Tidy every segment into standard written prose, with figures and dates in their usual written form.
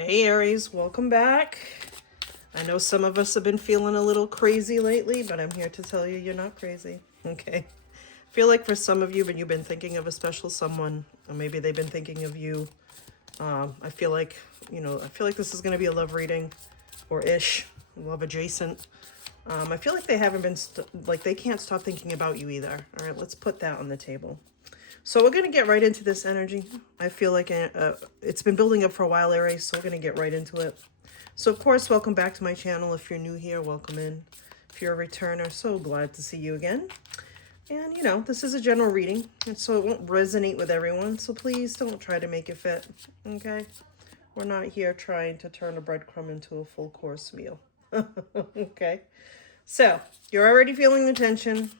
Hey Aries, welcome back. I know some of us have been feeling a little crazy lately, but I'm here to tell you you're not crazy. Okay. I feel like for some of you, when you've been thinking of a special someone, or maybe they've been thinking of you, I feel like, this is going to be a love reading or ish, love adjacent. I feel like they haven't been, they can't stop thinking about you either. All right, let's put that on the table. So we're going to get right into this energy. I feel like it's been building up for a while, Aries, so we're going to get right into it. So, of course, welcome back to my channel. If you're new here, welcome in. If you're a returner, so glad to see you again. And, this is a general reading, and so it won't resonate with everyone, so please don't try to make it fit, okay? We're not here trying to turn a breadcrumb into a full course meal, okay? So, you're already feeling the tension.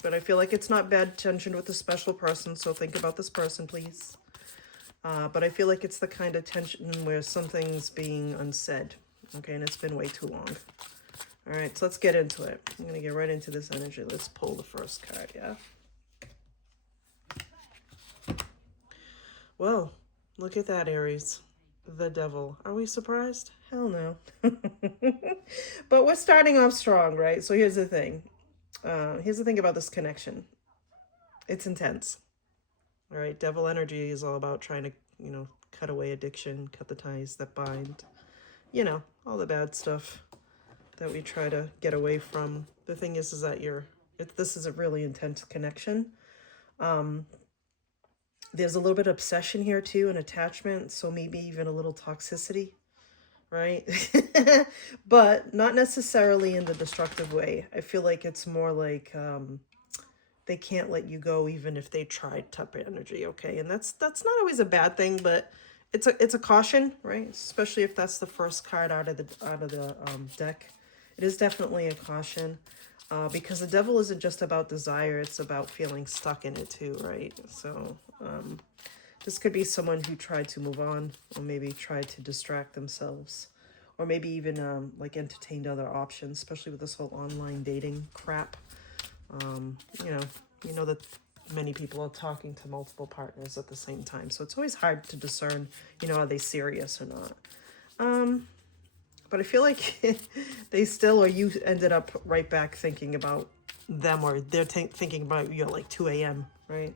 But I feel like it's not bad tension with a special person, so think about this person, please. But I feel like it's the kind of tension where something's being unsaid, okay, and it's been way too long. All right, so let's get into it. I'm going to get right into this energy. Let's pull the first card, yeah? Well, look at that, Aries. The devil. Are we surprised? Hell no. But we're starting off strong, right? So here's the thing. Here's the thing about this connection. It's intense. All right, devil energy is all about trying to, cut away addiction, cut the ties that bind, all the bad stuff that we try to get away from. The thing is that this is a really intense connection. There's a little bit of obsession here too, and attachment, so maybe even a little toxicity, right? But not necessarily in the destructive way. I feel like it's more like they can't let you go even if they tried type of energy, okay? And that's not always a bad thing, but it's a caution, right? Especially if that's the first card out of the deck. It is definitely a caution, because the devil isn't just about desire, it's about feeling stuck in it too, right? So this could be someone who tried to move on, or maybe tried to distract themselves, or maybe even like entertained other options, especially with this whole online dating crap. You know that many people are talking to multiple partners at the same time, so it's always hard to discern, are they serious or not. But I feel like they still, or you ended up right back thinking about them, or they're thinking about you at like 2 a.m., right?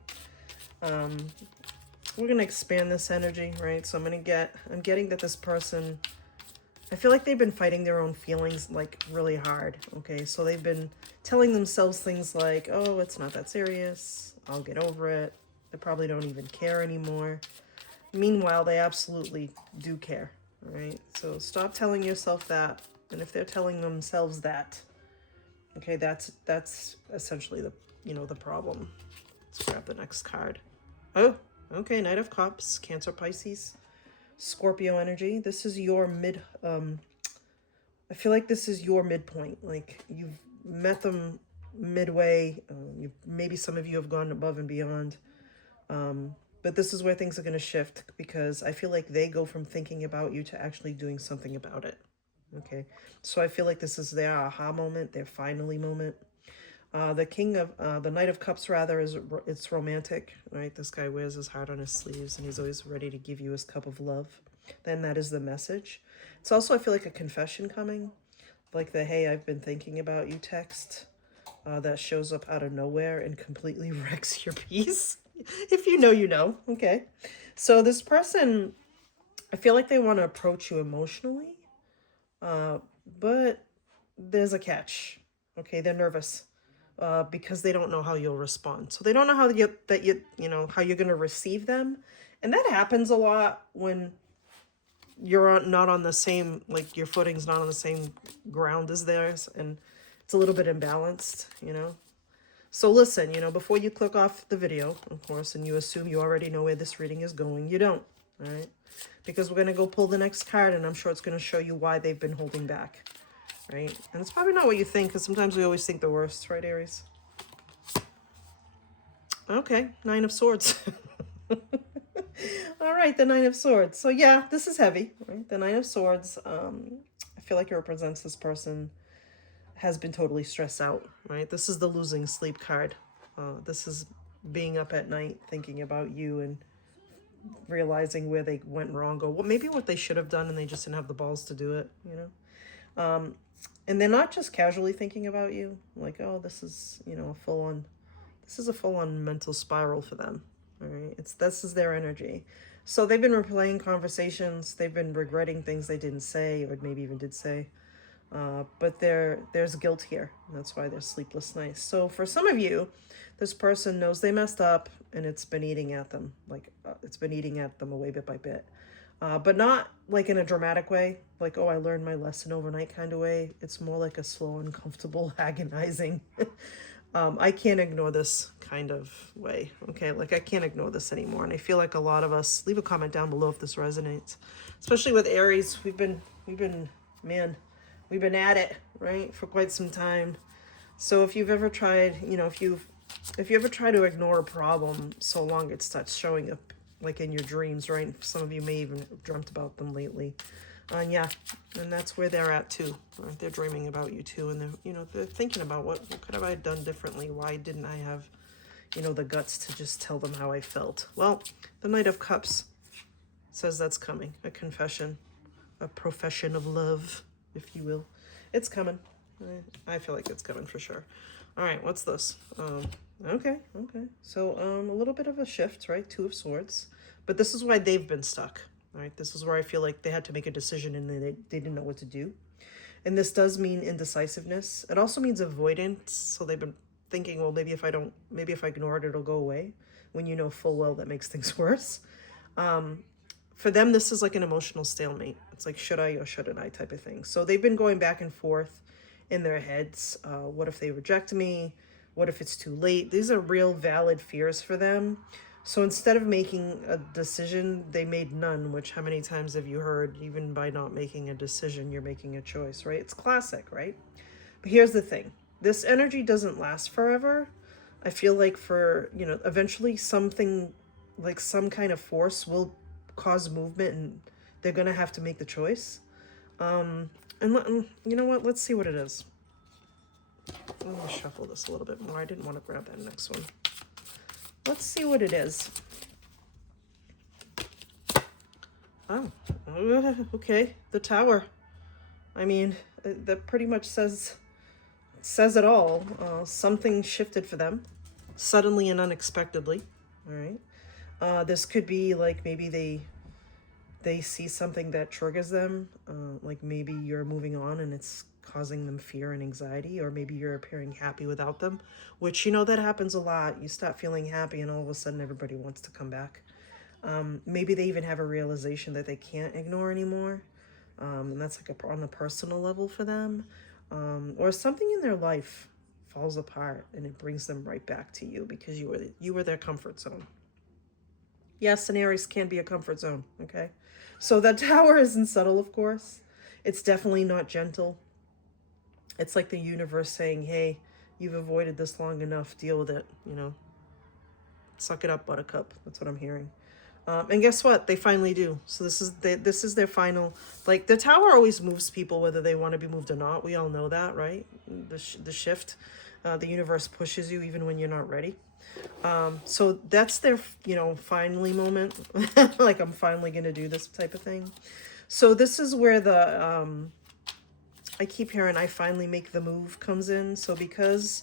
We're gonna expand this energy, right? So I'm getting that this person, I feel like they've been fighting their own feelings like really hard, okay? So they've been telling themselves things like, oh, it's not that serious, I'll get over it, they probably don't even care anymore. Meanwhile, they absolutely do care, right? So stop telling yourself that, and if they're telling themselves that, okay, that's essentially the problem. Let's grab the next card. Oh, okay, Knight of Cups, Cancer, Pisces, Scorpio energy. This is your I feel like this is your midpoint. Like you've met them midway. Maybe some of you have gone above and beyond. But this is where things are going to shift, because I feel like they go from thinking about you to actually doing something about it. Okay. So I feel like this is their aha moment, their finally moment. The Knight of Cups, rather, it's romantic, right? This guy wears his heart on his sleeves, and he's always ready to give you his cup of love. Then that is the message. It's also, I feel like, a confession coming, like the "Hey, I've been thinking about you" text that shows up out of nowhere and completely wrecks your peace. If you know, you know. Okay, so this person, I feel like they want to approach you emotionally, but there's a catch. Okay, they're nervous. Because they don't know how you'll respond. So they don't know how how you're gonna receive them, and that happens a lot when you're not on the same, like your footing's not on the same ground as theirs, and it's a little bit imbalanced. So listen, before you click off the video, of course, and you assume you already know where this reading is going, you don't, all right? Because we're gonna go pull the next card, and I'm sure it's gonna show you why they've been holding back. Right? And it's probably not what you think, because sometimes we always think the worst, right, Aries? Okay, Nine of Swords. All right, the Nine of Swords. So yeah, this is heavy, right? The Nine of Swords, I feel like it represents this person has been totally stressed out, right? This is the losing sleep card. This is being up at night thinking about you and realizing where they went wrong, or what maybe what they should have done and they just didn't have the balls to do it, you know. And they're not just casually thinking about you, like, oh, this is, you know, this is a full on mental spiral for them. All right. This is their energy. So they've been replaying conversations, they've been regretting things they didn't say, or maybe even did say. But there's guilt here. And that's why there's sleepless nights. So for some of you, this person knows they messed up and it's been eating at them. Like it's been eating at them away bit by bit. But not like in a dramatic way, like, oh, I learned my lesson overnight kind of way. It's more like a slow, uncomfortable, agonizing. I can't ignore this kind of way. Okay, like I can't ignore this anymore. And I feel like a lot of us, leave a comment down below if this resonates, especially with Aries. Man, we've been at it, right, for quite some time. So if you've ever tried, you know, if you ever try to ignore a problem so long it starts showing up like in your dreams, right? Some of you may even have dreamt about them lately. Yeah, and that's where they're at too. Right? They're dreaming about you too, and they're thinking about what could have I done differently? Why didn't I have, the guts to just tell them how I felt? Well, the Knight of Cups says that's coming. A confession, a profession of love, if you will. It's coming. I feel like it's coming for sure. All right, what's this? Okay. So a little bit of a shift, right? Two of Swords. But this is why they've been stuck. All right, this is where I feel like they had to make a decision and they didn't know what to do. And this does mean indecisiveness. It also means avoidance. So they've been thinking, well, maybe if I ignore it, it'll go away. When you know full well that makes things worse. For them, this is like an emotional stalemate. It's like, should I or shouldn't I type of thing. So they've been going back and forth in their heads. What if they reject me? What if it's too late? These are real valid fears for them. So instead of making a decision, they made none, which how many times have you heard, even by not making a decision, you're making a choice, right? It's classic, right? But here's the thing. This energy doesn't last forever. I feel like eventually something like some kind of force will cause movement and they're going to have to make the choice. And you know what? Let's see what it is. Let me shuffle this a little bit more. I didn't want to grab that next one. Let's see what it is. Oh, okay. The Tower. I mean, that pretty much says it all. Something shifted for them, suddenly and unexpectedly. All right. This could be like maybe they see something that triggers them. Like maybe you're moving on and it's causing them fear and anxiety, or maybe you're appearing happy without them, which, that happens a lot. You stop feeling happy and all of a sudden everybody wants to come back. Maybe they even have a realization that they can't ignore anymore. And that's like on a personal level for them. Or something in their life falls apart and it brings them right back to you because you were their comfort zone. Yes, an Aries can be a comfort zone, okay? So that Tower isn't subtle, of course. It's definitely not gentle. It's like the universe saying, hey, you've avoided this long enough, deal with it, Suck it up, buttercup. That's what I'm hearing. And guess what? They finally do. So this is their final, like the Tower always moves people whether they want to be moved or not. We all know that, right? The shift, the universe pushes you even when you're not ready. So that's their, finally moment. Like I'm finally going to do this type of thing. So this is where I keep hearing I finally make the move comes in. So because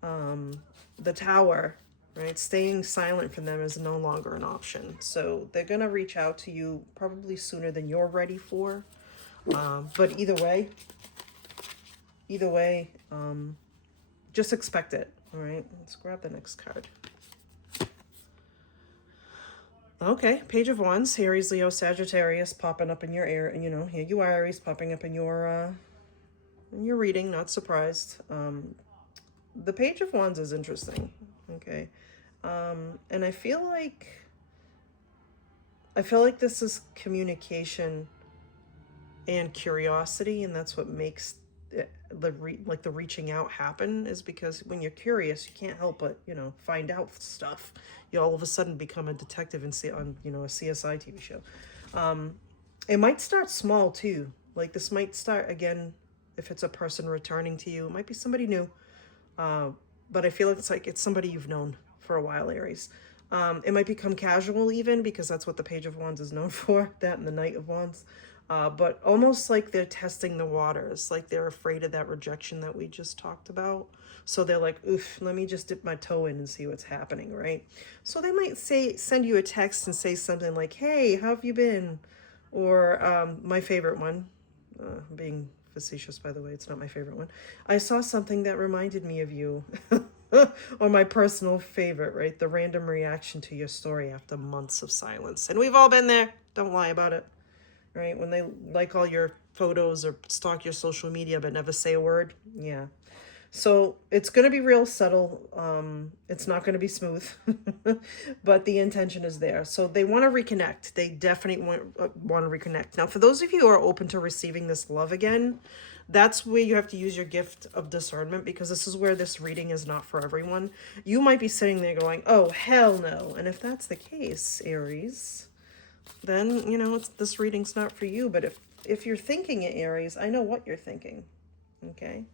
the Tower, right, staying silent for them is no longer an option. So they're going to reach out to you probably sooner than you're ready for. But either way, just expect it. All right, let's grab the next card. Okay, Page of Wands, Aries, Leo, Sagittarius popping up in your ear. And, here you are, Aries, popping up in your reading. Not surprised. The Page of Wands is interesting. Okay. And I feel like this is communication and curiosity, and that's what makes the reaching out happen, is because when you're curious, you can't help but, find out stuff. You all of a sudden become a detective and see on, a CSI TV show. It might start small too. Like this might start again, if it's a person returning to you, it might be somebody new. But I feel like it's somebody you've known for a while, Aries. It might become casual even, because that's what the Page of Wands is known for, that and the Knight of Wands. But almost like they're testing the waters, like they're afraid of that rejection that we just talked about. So they're like, oof, let me just dip my toe in and see what's happening, right? So they might send you a text and say something like, hey, how have you been? Or my favorite one, being facetious, by the way, it's not my favorite one. I saw something that reminded me of you. Or my personal favorite, right? The random reaction to your story after months of silence. And we've all been there. Don't lie about it, right? When they like all your photos or stalk your social media but never say a word. Yeah. So it's going to be real subtle. It's not going to be smooth, but the intention is there. So they want to reconnect. They definitely want to reconnect. Now, for those of you who are open to receiving this love again, that's where you have to use your gift of discernment, because this is where this reading is not for everyone. You might be sitting there going, oh, hell no. And if that's the case, Aries, then, this reading's not for you. But if you're thinking it, Aries, I know what you're thinking, okay?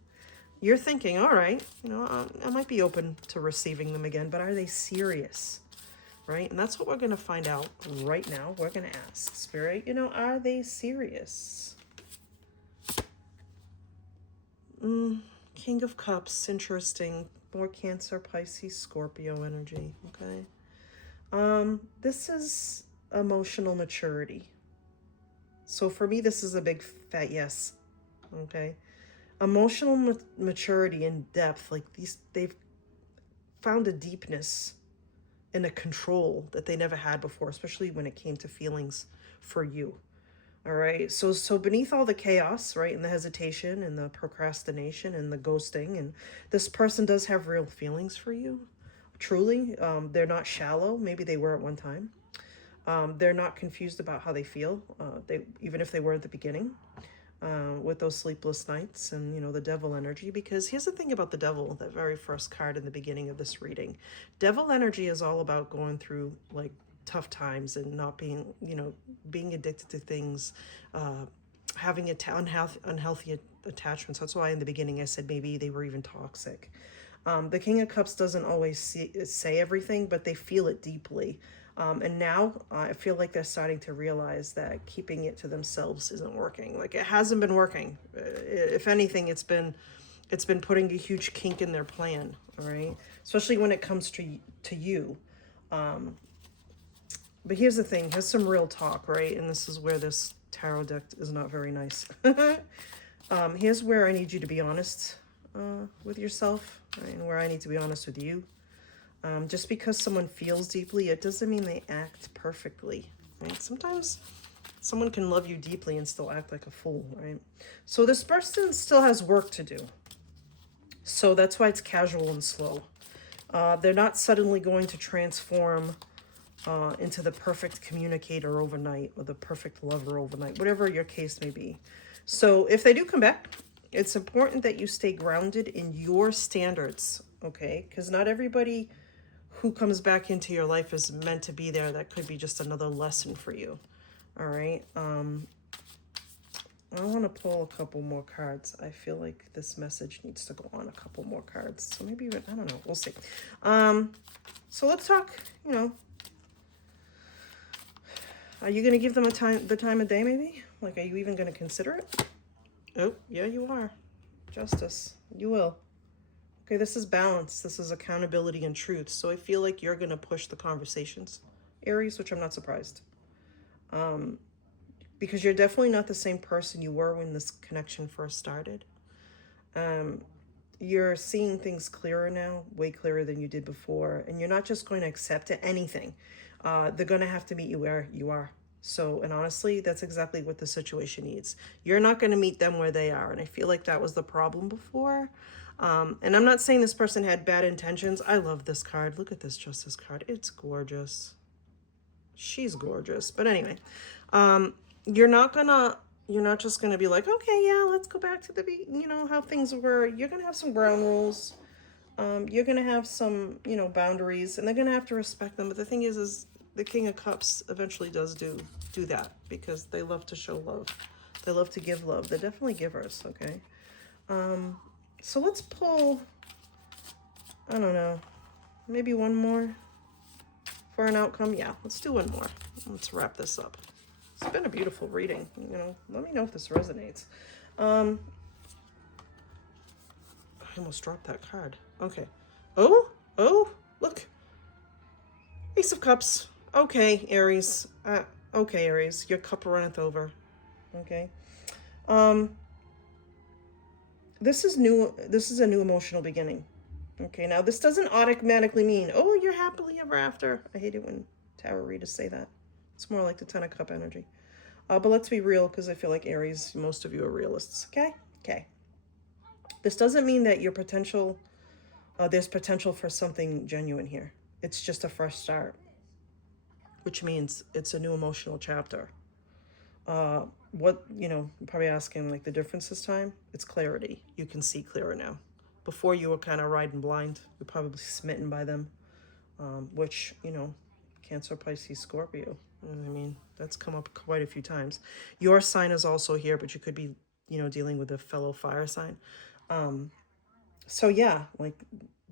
You're thinking, all right, I might be open to receiving them again, but are they serious, right? And that's what we're going to find out right now. We're going to ask Spirit, are they serious? King of Cups, interesting. More Cancer, Pisces, Scorpio energy, okay? This is emotional maturity. So for me, this is a big fat yes, okay? Emotional maturity and depth, like they've found a deepness and a control that they never had before, especially when it came to feelings for you. All right. So beneath all the chaos, right, and the hesitation and the procrastination and the ghosting, and this person does have real feelings for you. Truly. They're not shallow. Maybe they were at one time. They're not confused about how they feel. Even if they were at the beginning. With those sleepless nights and, the devil energy. Because here's the thing about the devil, that very first card in the beginning of this reading. Devil energy is all about going through, like, tough times and not being, being addicted to things, having unhealthy attachments. That's why in the beginning I said maybe they were even toxic. The King of Cups doesn't always say everything, but they feel it deeply. And now I feel like they're starting to realize that keeping it to themselves isn't working. Like, it hasn't been working. If anything, it's been putting a huge kink in their plan. All right, especially when it comes to you. But here's the thing. Here's some real talk, right? And this is where this tarot deck is not very nice. Here's where I need you to be honest with yourself, right? And where I need to be honest with you. Just because someone feels deeply, it doesn't mean they act perfectly, right? Sometimes someone can love you deeply and still act like a fool, right? So this person still has work to do. So that's why it's casual and slow. They're not suddenly going to transform into the perfect communicator overnight, or the perfect lover overnight, whatever your case may be. So if they do come back, it's important that you stay grounded in your standards, okay? Because not everybody who comes back into your life is meant to be there. That could be just another lesson for you. All right. I want to pull a couple more cards. I feel like this message needs to go on a couple more cards. So maybe, I don't know. We'll see. So let's talk, are you going to give them the time of day maybe? Like, are you even going to consider it? Oh, yeah, you are. Justice. You will. Okay, this is balance. This is accountability and truth. So I feel like you're going to push the conversations, Aries, which I'm not surprised. Because you're definitely not the same person you were when this connection first started. You're seeing things clearer now, way clearer than you did before. And you're not just going to accept anything. They're going to have to meet you where you are. So, and honestly, that's exactly what the situation needs. You're not going to meet them where they are. And I feel like that was the problem before. And I'm not saying this person had bad intentions. I love this card. Look at this Justice card. It's gorgeous. She's gorgeous. But anyway, you're not just gonna be like, okay, yeah, let's go back to how things were. You're gonna have some ground rules. You're gonna have some, boundaries, and they're gonna have to respect them. But the thing is the King of Cups eventually does do that, because they love to show love. They love to give love. They're definitely givers, okay? So let's pull, I don't know, maybe one more for an outcome? Yeah, let's do one more. Let's wrap this up. It's been a beautiful reading. You know, let me know if this resonates. I almost dropped that card. Okay. Oh, look. Ace of Cups. Okay, Aries. Okay, Aries. Your cup runneth over. Okay. Um, this is new. This is a new emotional beginning. Okay, now this doesn't automatically mean, oh, you're happily ever after. I hate it when tarot readers say that. It's more like the Ten of Cup energy. But let's be real, because I feel like Aries, most of you are realists. Okay? Okay. This doesn't mean that your potential, there's potential for something genuine here. It's just a fresh start, which means it's a new emotional chapter. What, you know, I'm probably asking like the difference this time. It's clarity. You can see clearer now. Before you were kind of riding blind. You're probably smitten by them, which, you know, Cancer, Pisces, Scorpio. I mean, that's come up quite a few times. Your sign is also here, but you could be, you know, dealing with a fellow fire sign. So yeah, like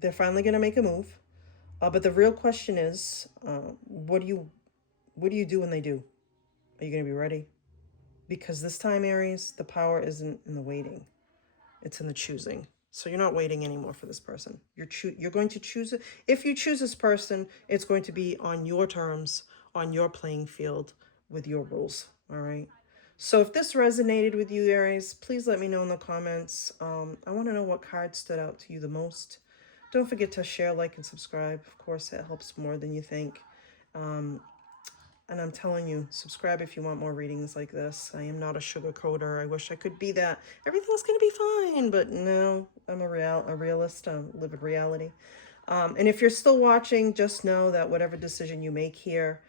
they're finally gonna make a move. But the real question is, what do you do when they do? Are you gonna be ready? Because this time, Aries, the power isn't in the waiting. It's in the choosing. So you're not waiting anymore for this person. You're going to choose it. If you choose this person, it's going to be on your terms, on your playing field, with your rules. All right. So if this resonated with you, Aries, please let me know in the comments. I want to know what card stood out to you the most. Don't forget to share, like, and subscribe. Of course, it helps more than you think. And I'm telling you, subscribe if you want more readings like this. I am not a sugarcoater. I wish I could be that. Everything's going to be fine. But no, I'm a realist. I live in reality. And if you're still watching, just know that whatever decision you make here,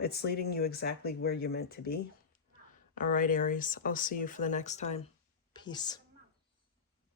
it's leading you exactly where you're meant to be. All right, Aries. I'll see you for the next time. Peace.